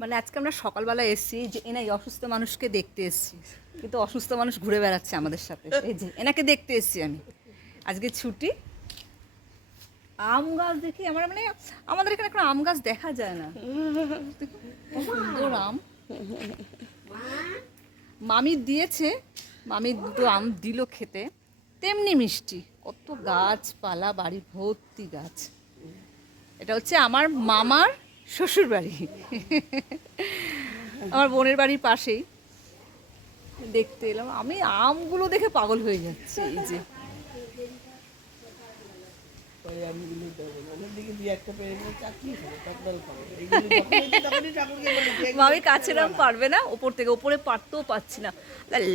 মানে আজকে আমরা সকালবেলা এসেছি যে এই অসুস্থ মানুষকে দেখতে এসেছি, কিন্তু অসুস্থ মানুষ ঘুরে বেড়াচ্ছে আমাদের সাথে। এই যে এনাকে দেখতে এসেছি আমি, আজকে ছুটি। আম গাছ দেখি আমার, মানে আমাদের এখানে কোনো আম গাছ দেখা যায় না। সুন্দর আম মামি দিয়েছে, মামি দুটো আম দিল খেতে, তেমনি মিষ্টি। কত গাছপালা, বাড়ি ভর্তি গাছ। এটা হচ্ছে আমার মামার শ্বশুর বাড়ি, আমার বোনের বাড়ির পাশেই। দেখতে এলাম, আমি আমগুলো দেখে পাগল হয়ে যাচ্ছি। এই যে মামি কাছের আম পারবে না, ওপর থেকে ওপরে পারতেও পারছি না,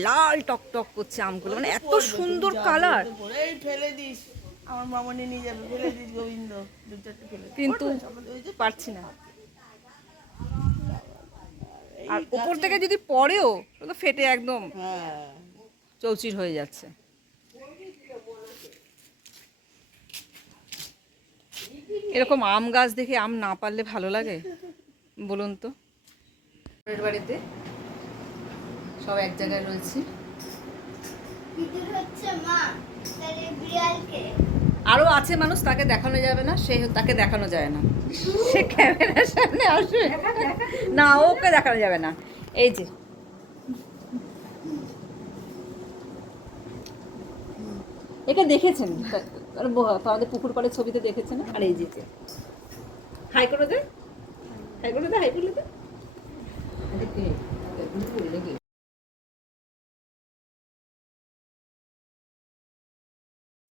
লাল টক টক করছে আমগুলো, মানে এত সুন্দর কালার। আমার মামনি নিয়ে যাবে, ফেলে দিস গোবিন্দ, কিন্তু পারছি না। আর ওপর থেকে যদি পড়েও তো ফেটে একদম চৌচির হয়ে যাচ্ছে। এরকম আম গাছ দেখে আম না পারলে ভালো লাগে বলুন তো? বাড়িতে সব এক জায়গায় রয়েছে। আরো আছে মানুষ, তাকে দেখানো যাবে না, তাকে দেখানো যায় না, সে ক্যামেরার সামনে আসবে না, ওকে দেখানো যাবে না। এই যে একে দেখেছেন আমাদের পুকুর পাড়ের ছবিতে দেখেছেন। আর এই যে হাই করে দে, হাই করে দে, হাই করে দে।